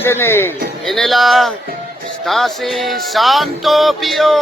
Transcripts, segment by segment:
sini. Inilah Stasi Santo Pio.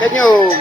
Senyum.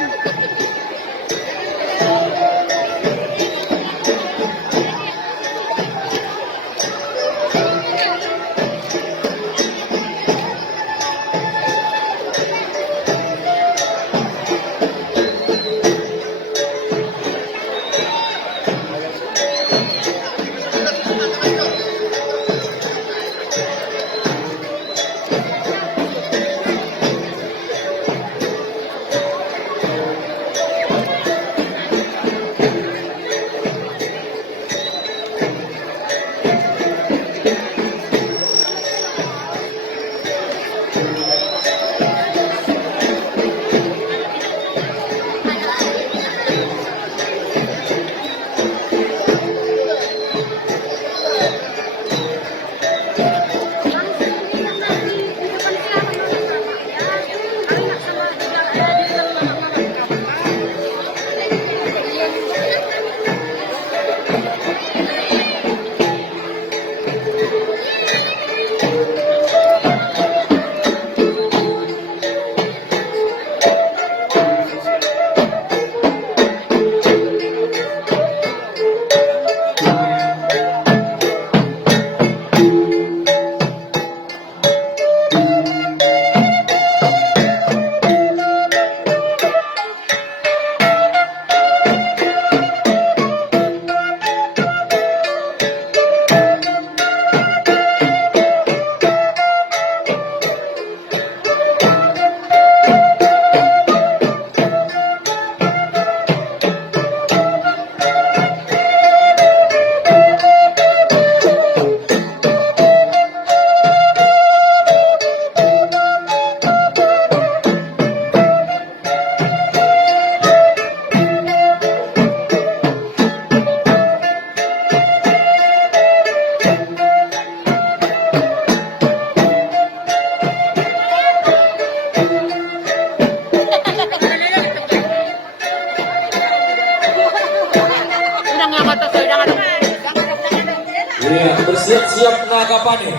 Ya, bersiap-siap penangkapannya,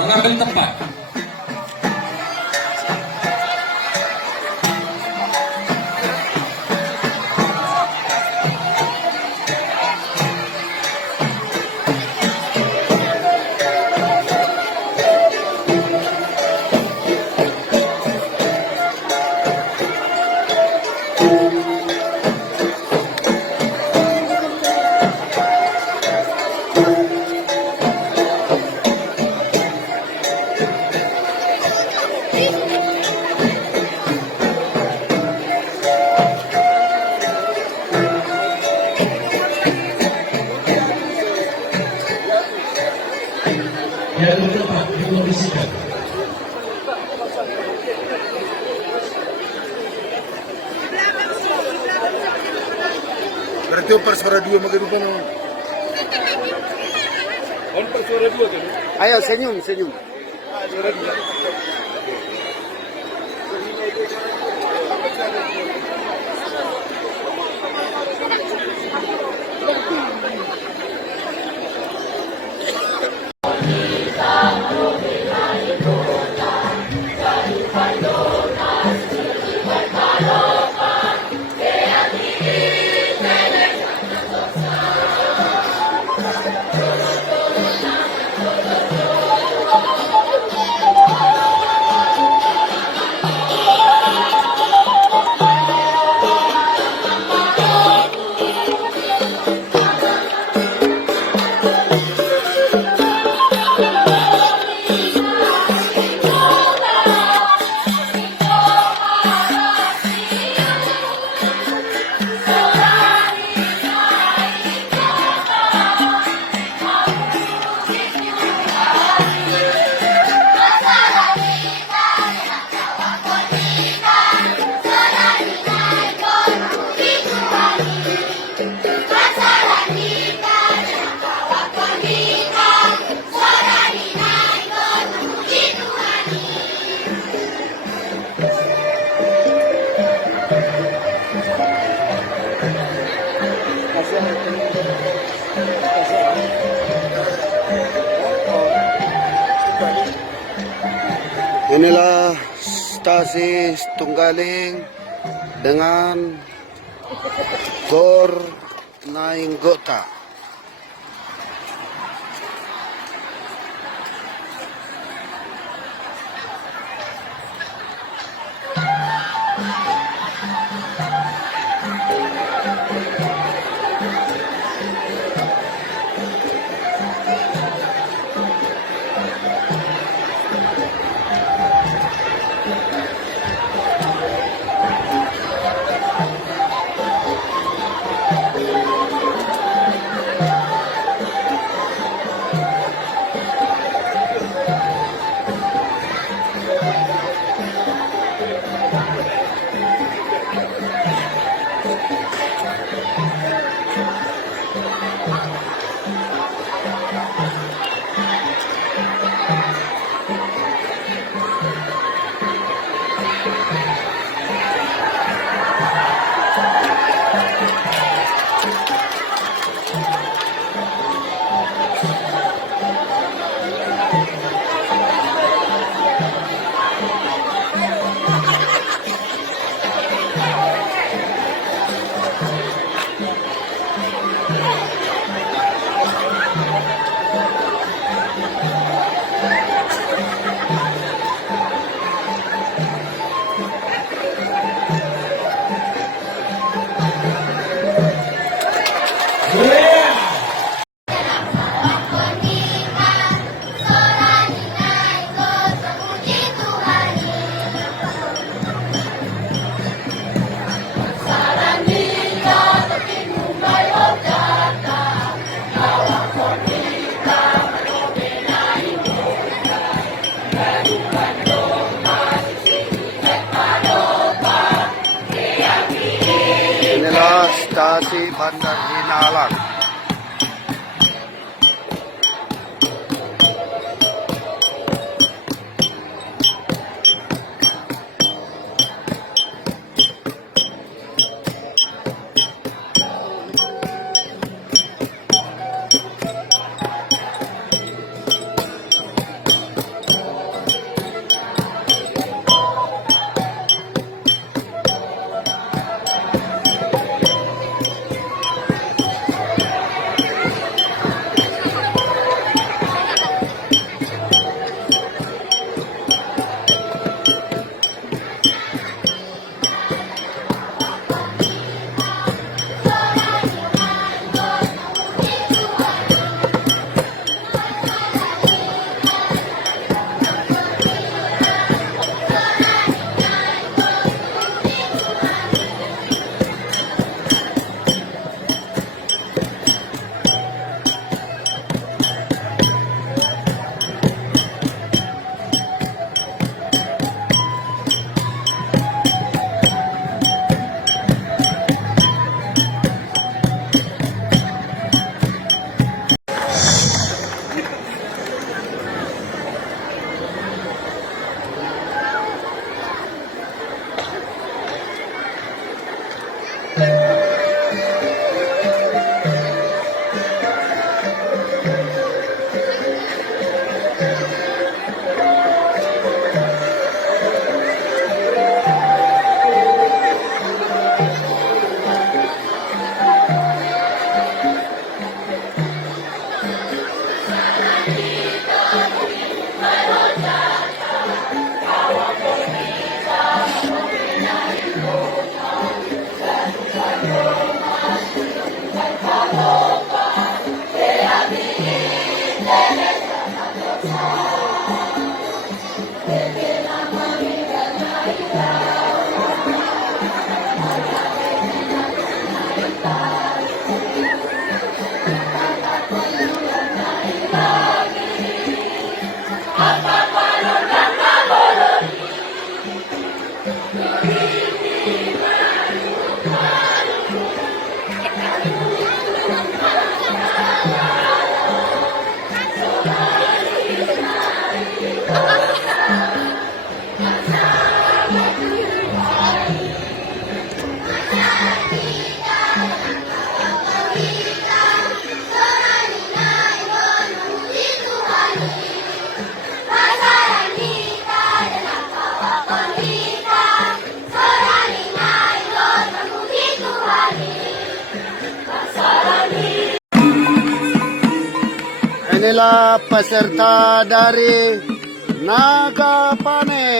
mengambil tempat. Yang tempat dikondisikan. Berarti per suara dua magandang. On per suara dua kan? Ayo senyum, senyum. Suara dua. Inilah stasi Tunggaling dengan Gor Nainggota. Inilah stasi Bandar Hinalang. Inilah peserta dari Nagapane.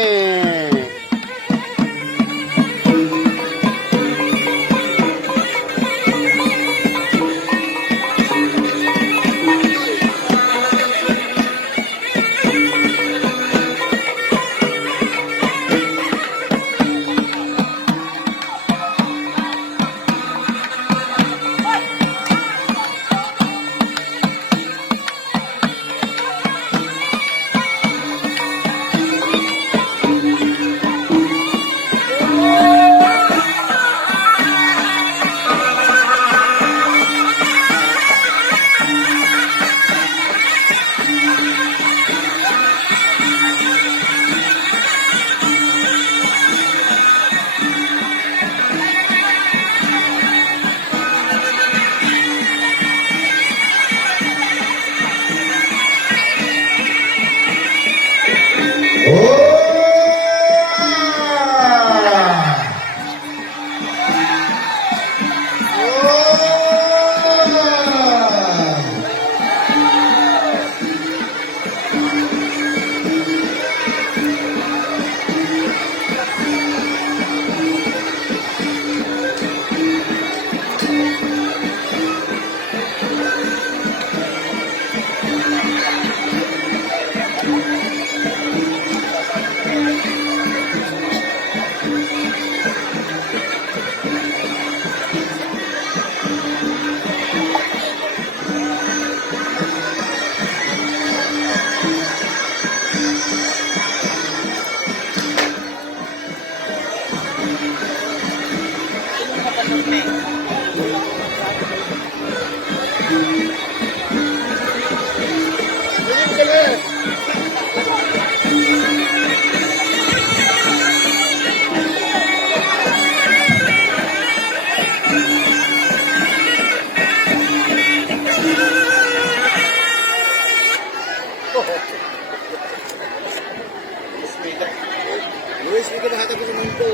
Luis, ini kita hati kita mampu.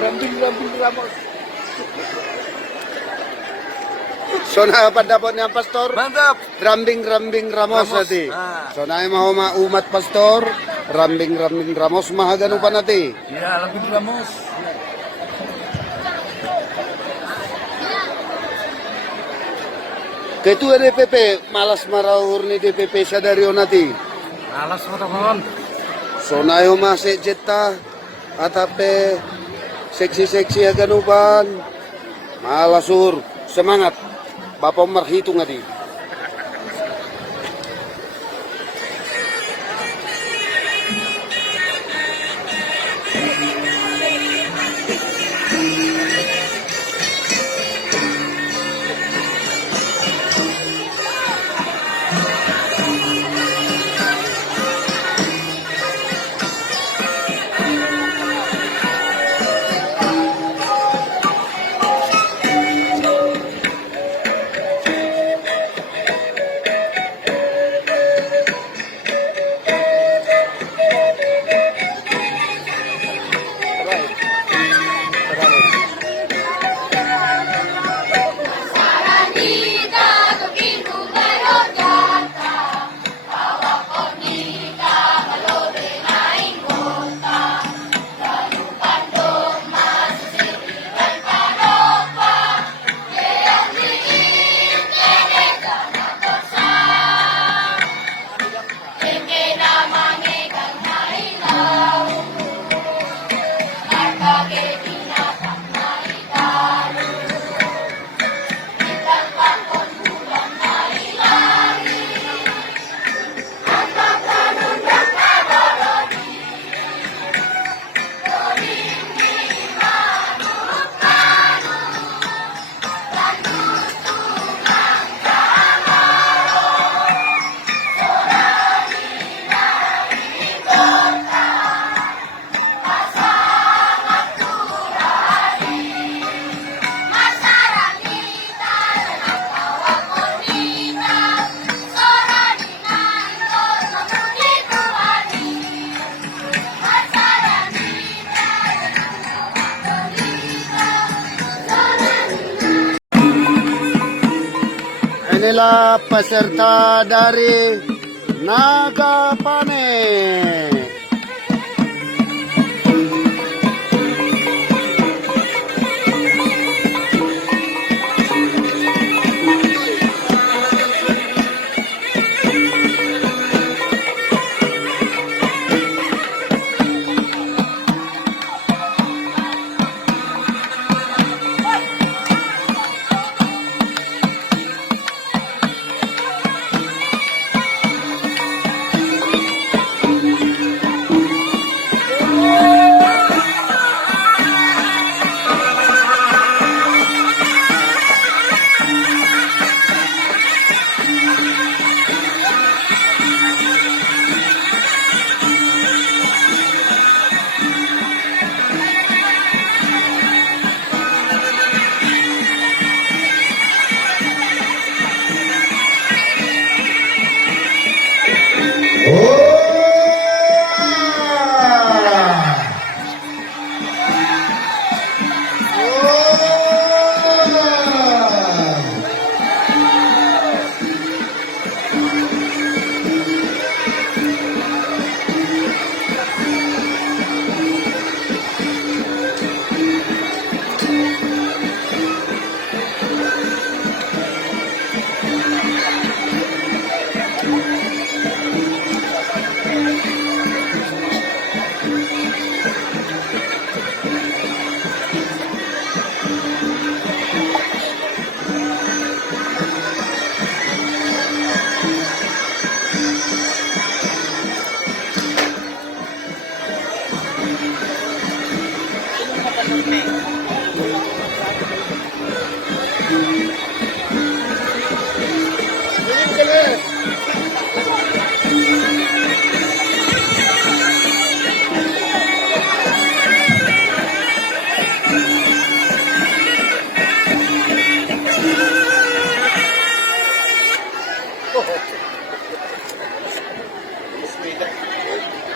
Rambing Ramos. So nakapadapat niya pastor. Mantap. Rambing Ramos nati. So na mau umat pastor. Rambing Ramos mahagano pa nati. Ya, Rambing Ramos. Kaya tu DPP malas marahur ni DPP sa dario nati. Alas mo teman. So na masih jeta atape seksi aganupan. Malasur semangat. Bapak marhitung adi. Inilah peserta dari Nagapane.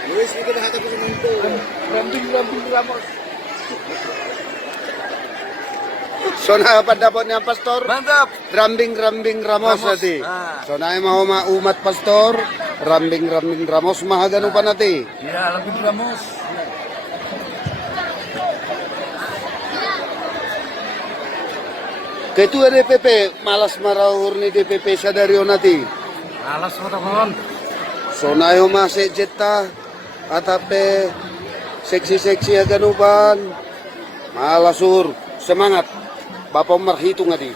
Luis, may kinahatag ko sa mundo. Rambing Ramos. So napadapot niya pastor. Mantap. Rambing Ramos nati. So na mahuma umat pastor. Rambing Ramos mahagano pa nati. Ya, Rambing Ramos. Kaya tu DPP malas marahur ni DPP sa Dario nati. Alas mo takon. So na huma se jetta atape seksi aganuban. Malasur semangat. Bapak marhitung adi.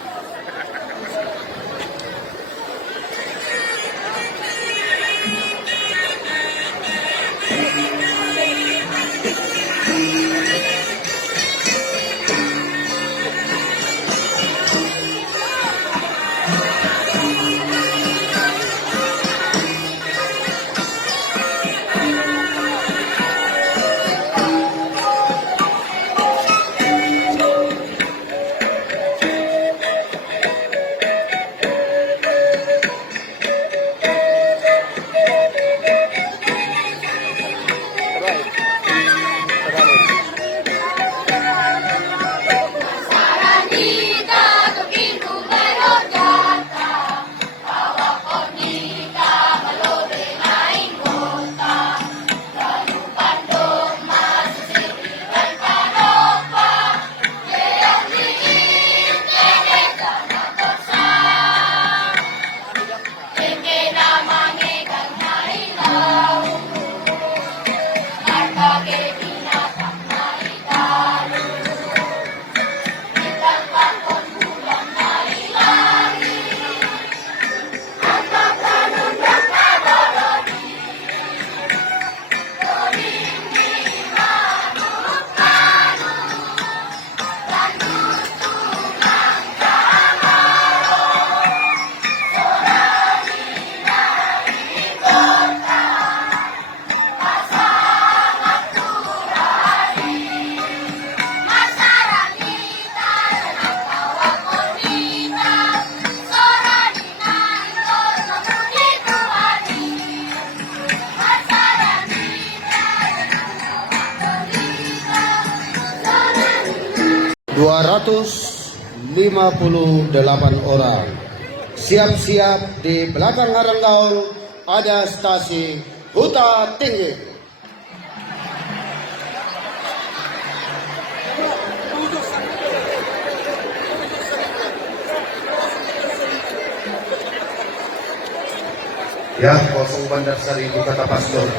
...258 orang siap-siap di belakang harang gaul ada stasi Huta Tinggi. Ya, kosong Bandar Sari itu kata pastor.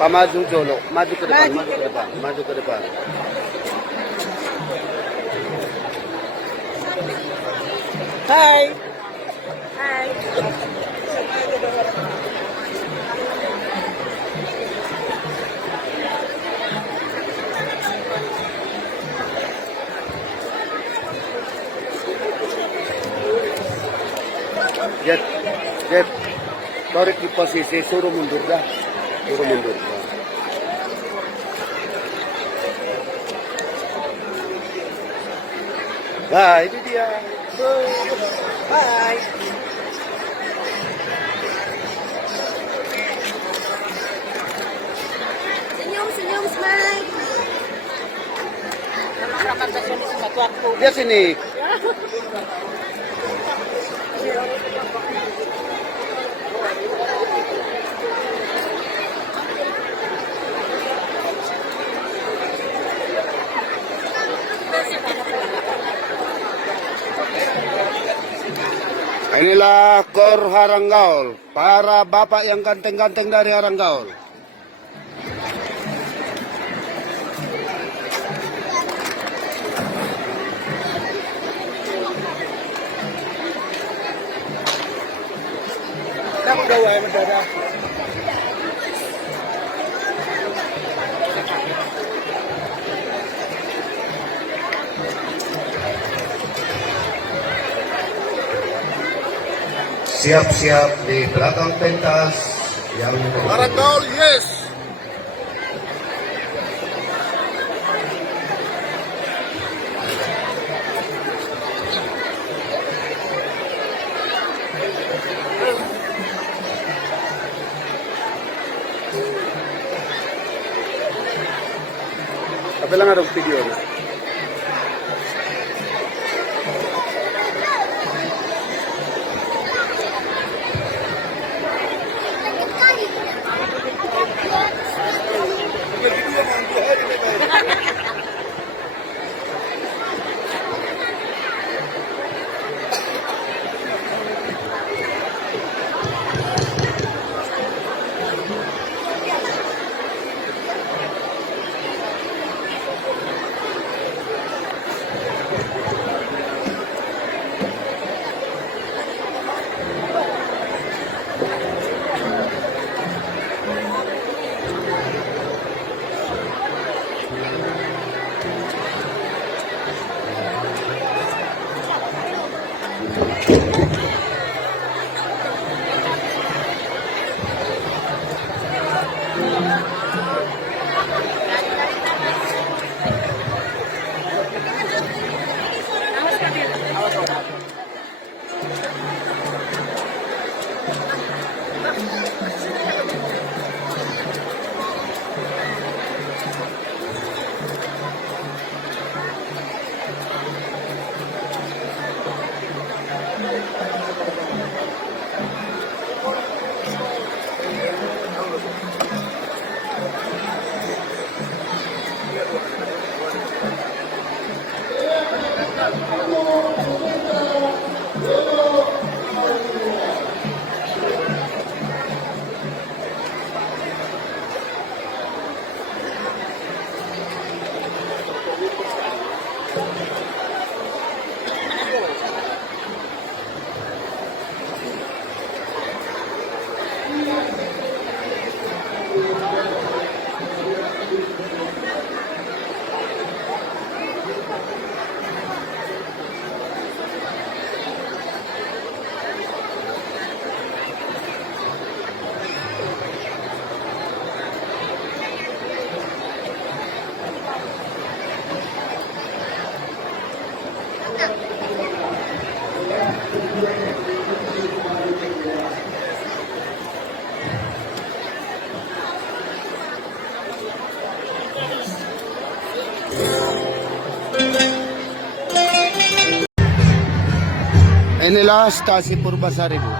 Pamaju Jolo, maju ke depan, maju ke depan, maju ke depan. Hai. Hai. Jet, Jet, tarik di posisi, suruh mundur dah, suruh mundur. Nah, ini dia. Hai. Senyum, senyum, smile. Makan senyum sama tuanku. Dia sini. Inilah Kor Haranggaul, para bapak yang ganteng-ganteng dari Haranggaul. Kamu udah wae mendadak. Siap-siap di belakang pentas yang Haranggaul, yes. Tapi lang ada video. Inilah stasi Purbasari, Bu.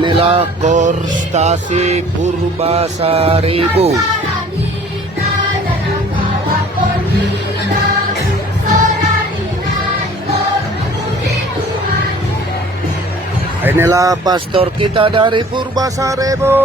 Inilah Kor Stasi Purbasari, Bu. Inilah pastor kita dari Purbasari, Bu.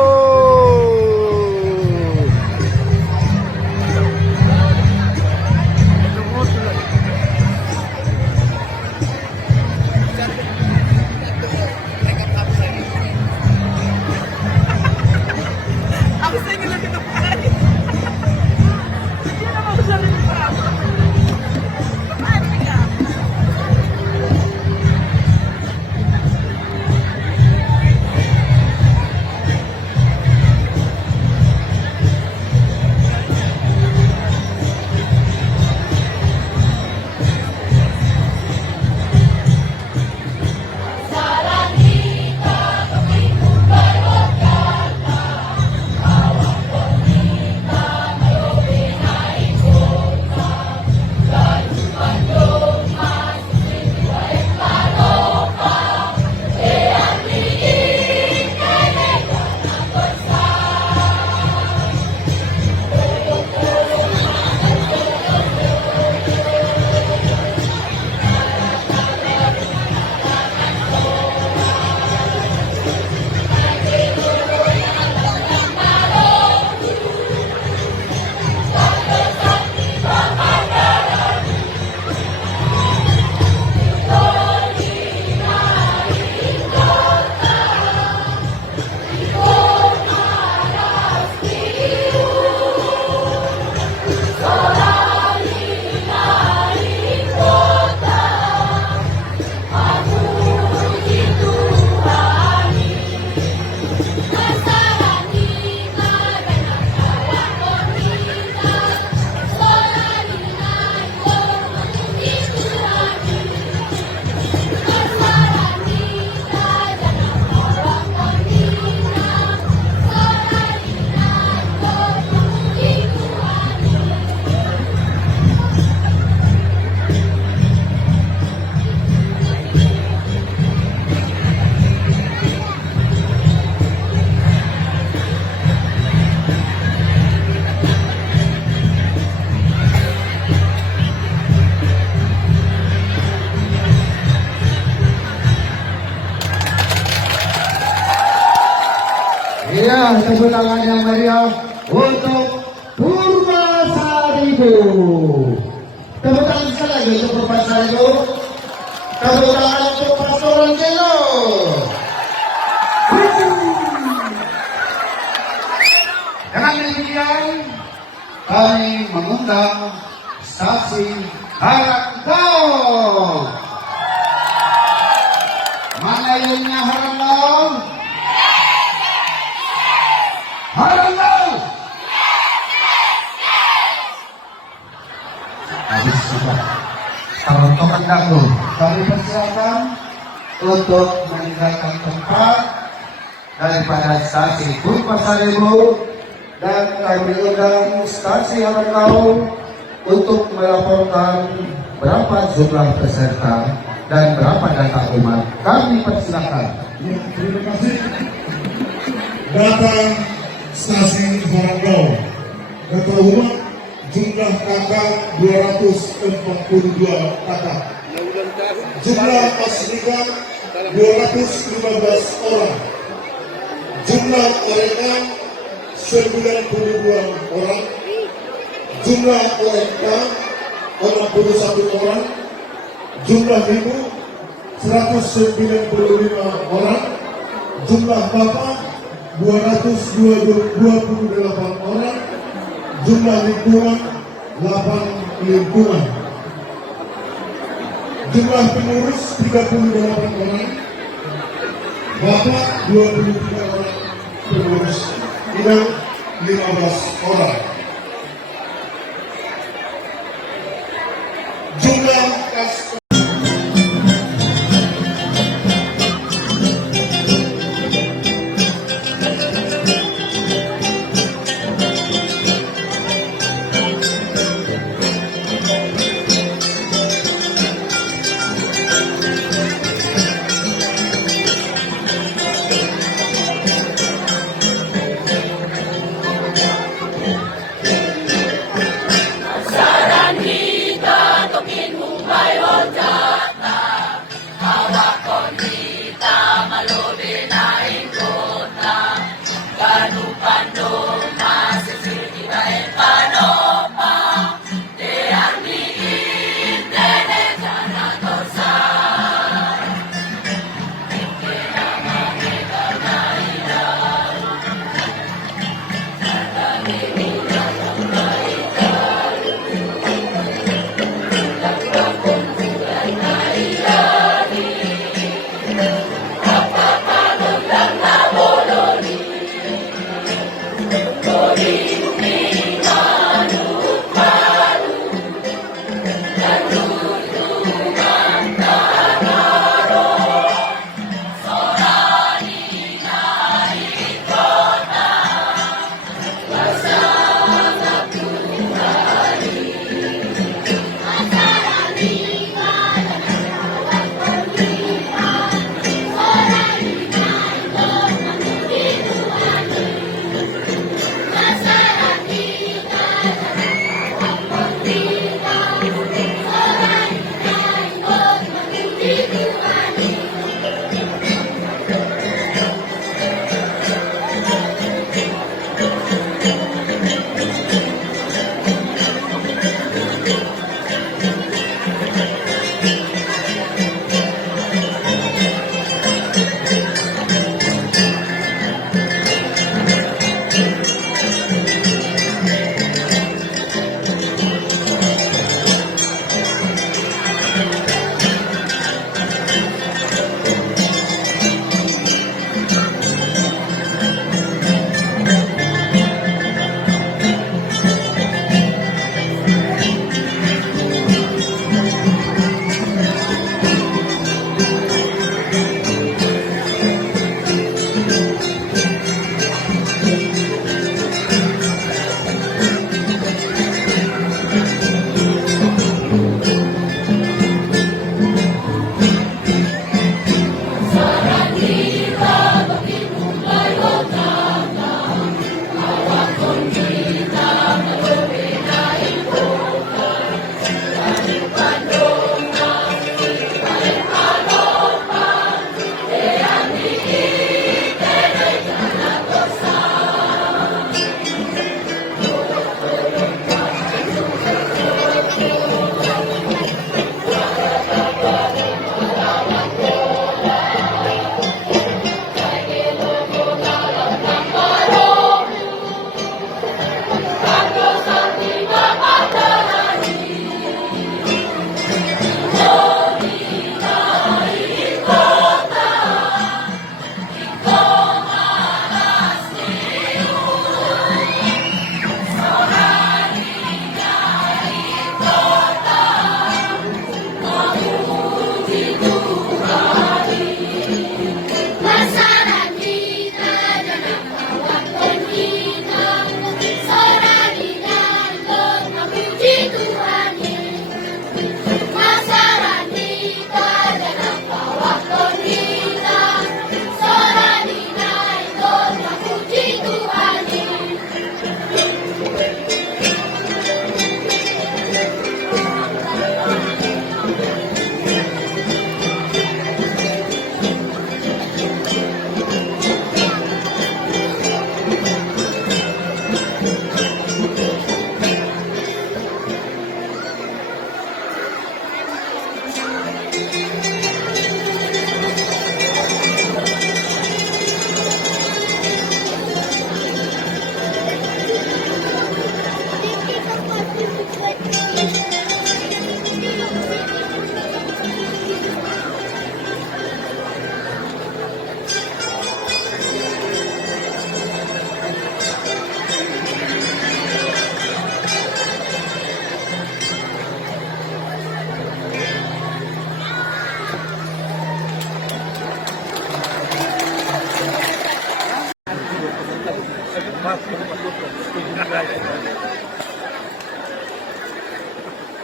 Iya, tepuk tangan yang meriah untuk Purbasari, Bu. Tepuk tangan sekali lagi untuk Purbasari, Bu. Tepuk tangan untuk Pastor Angelo. Dengan demikian, kami mengundang stasi Haranggaon. Mana yangnya Haranggaon? Haranggaon! Habis sudah. Taruh dahulu. Kami persilakan untuk meninggalkan tempat daripada stasi Purbasari, Bu. dan kami undang stasi Harangkau untuk melaporkan berapa jumlah peserta dan berapa data umat. Kami persilakan. Ya, terima kasih. Data stasiun Harangkau. Data umat jumlah kakak 242 kakak. Jumlah paslika 215 orang. Jumlah orekan 92 orang. Jumlah OMK 61 orang. Jumlah ibu 195 orang. Jumlah bapak 228 orang. Jumlah lingkungan 8 lingkungan. Jumlah pengurus 38 orang. Bapak 23 orang pengurus. Tidak 15 orang. Jumlah kas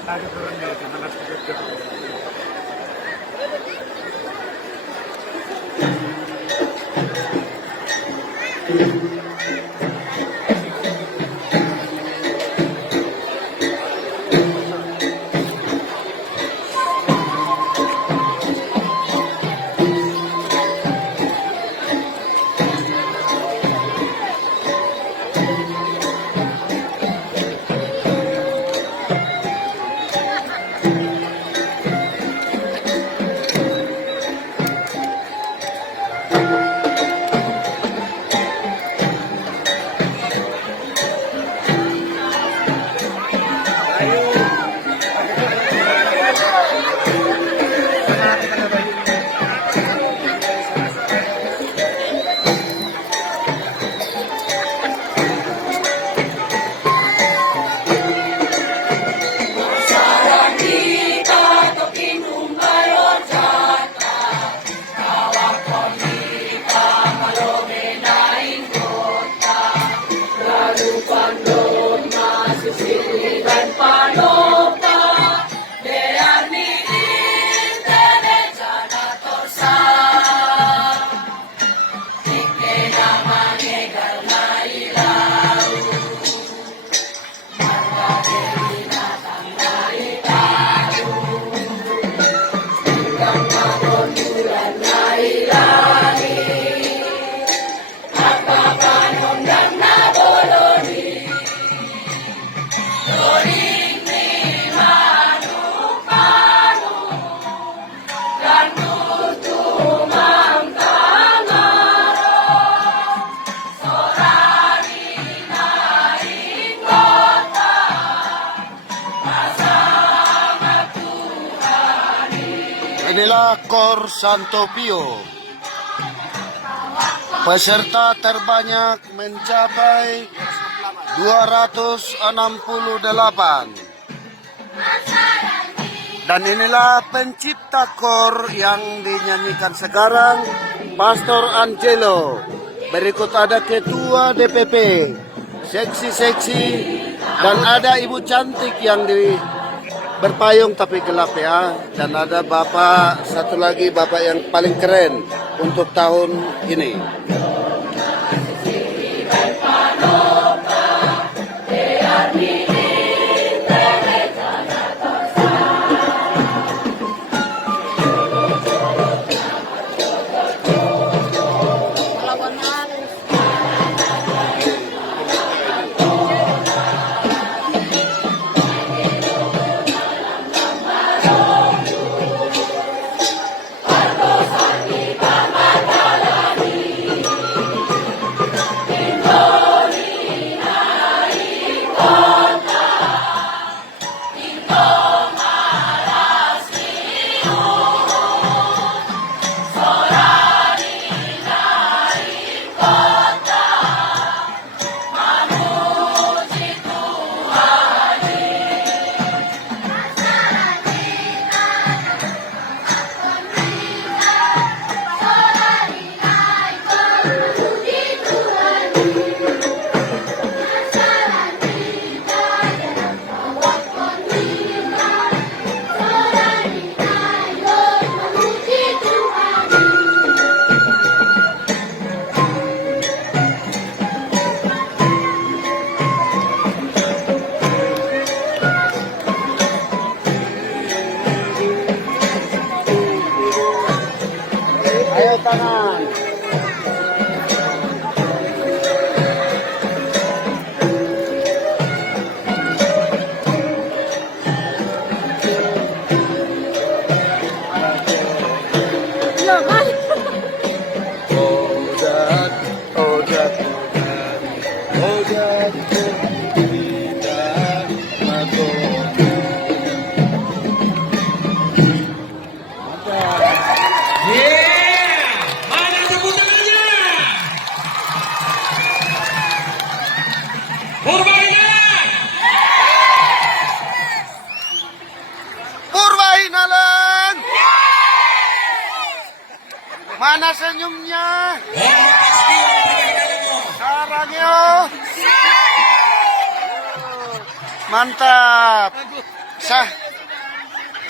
Tadi turun di mana sedikit. Inilah Kor Santo Pio. Peserta terbanyak mencapai 268. Dan inilah pencipta kor yang dinyanyikan sekarang, Pastor Angelo. Berikut ada ketua DPP, seksi-seksi, dan ada ibu cantik yang berpayung tapi gelap ya. Dan ada bapak, satu lagi bapak yang paling keren untuk tahun ini. Ayo tangan. Odat, odat, odat, tidak mati. Purwainalan. Mana senyumnya? Sarang yo. Mantap.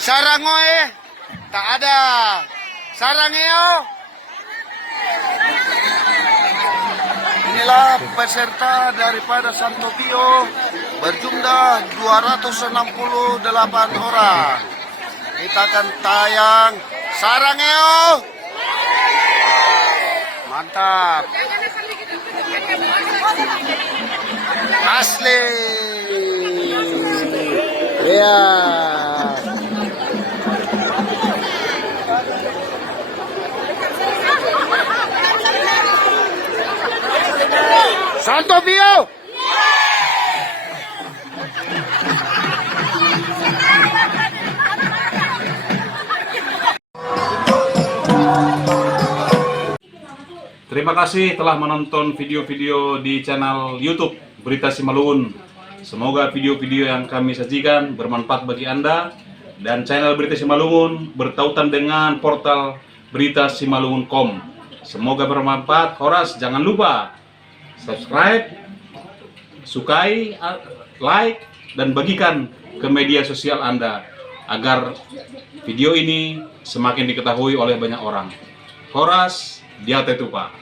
Sarangoe tak ada. Sarangeo. Inilah peserta daripada Santo Pio berjumlah 268 orang. Kita akan tayang Sarangeo. Mantap. Asli. Ya. Santo Pio. Terima kasih telah menonton video-video di channel YouTube Berita Simalungun. Semoga video-video yang kami sajikan bermanfaat bagi Anda, dan channel Berita Simalungun bertautan dengan portal beritasimalungun.com. Semoga bermanfaat. Horas, jangan lupa subscribe, sukai, like, dan bagikan ke media sosial Anda agar video ini semakin diketahui oleh banyak orang. Horas, Diate Tupa.